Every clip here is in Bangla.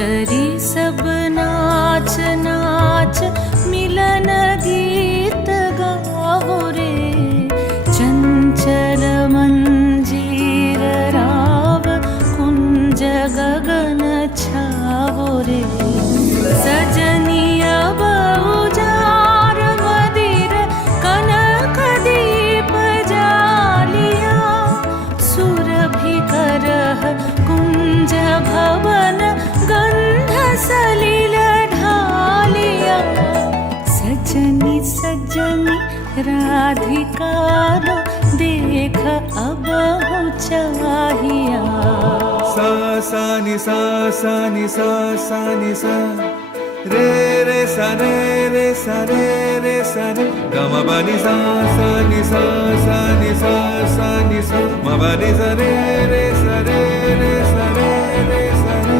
चरी सब नाच नाच मिलन गीत गाओ रे, चंचल मंजीर राव कुंज गगन छाओ रे। सजनिया बहुजार मदिर कनक दीप जालिया, सुरभि करह कुंज भवन गंध सलिल ढालिया। सजनी सजनी राधिका रो देख अब चाहिया। सा सा नि सा सा नि सा सा नि सा, रे रे सा रे रे सा रे रे सा रे, ग म प नि सा सा नि सा सा नि सा सा नि सा, म प नि सा रे रे सा रे रे सा रे रे सा रे।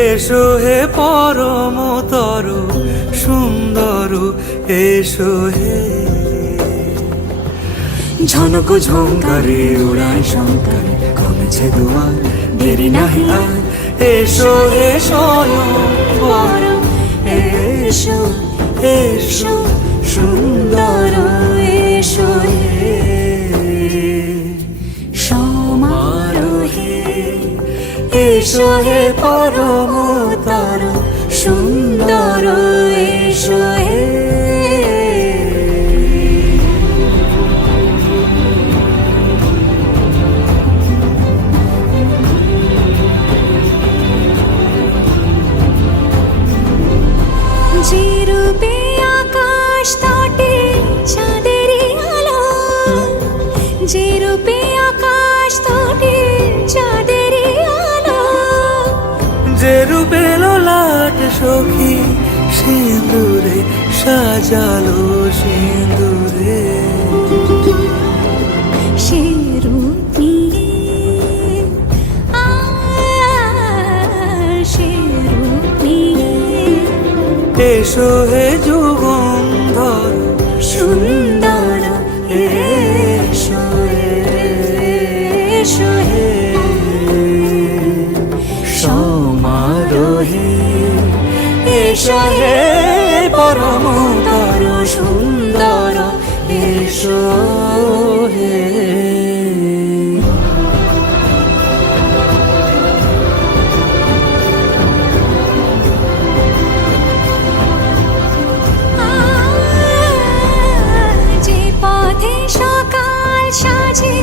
এসো হে পরমতর সুন্দর, এসো হে। ঝনক ঝঙ্কারে উড়ায় শঙ্কর, কমেছে দুয়ার দেরি নাহি আর। এসো হে স্বয়ং বর, এসো এসো সুন্দর, এসো হে। সমারোহে এসো হে পরমতর সুন্দর, এসো হে। যে রূপে আকাশ তটে চাঁদেরই আলো, যে রূপে আকাশ তটে চাঁদেরই আলো, যে রূপে ললাট সখী সিঁদুরে সাজালো সিঁদুরে। সে রূপ নিয়ে সে রূপ নিয়ে এসো হে যুগন্ধর সুন্দর, এসো এসো হে। সমারোহে এসো হে পরমতর সুন্দর, এসো হে। যে পথে সকাল সাজে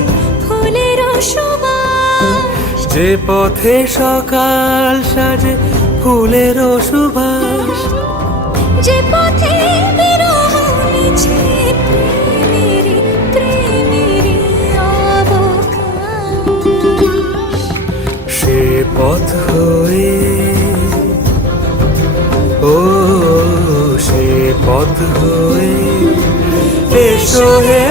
ফুলের সুবাস, যে পথে সকাল সাজে ফুলের সুবাস, যে পথে বিরহ নিছে প্রেমেরই প্রেমেরই অবকাশ। সে পথ হয়ে ও সে পথ হয়ে এসো হে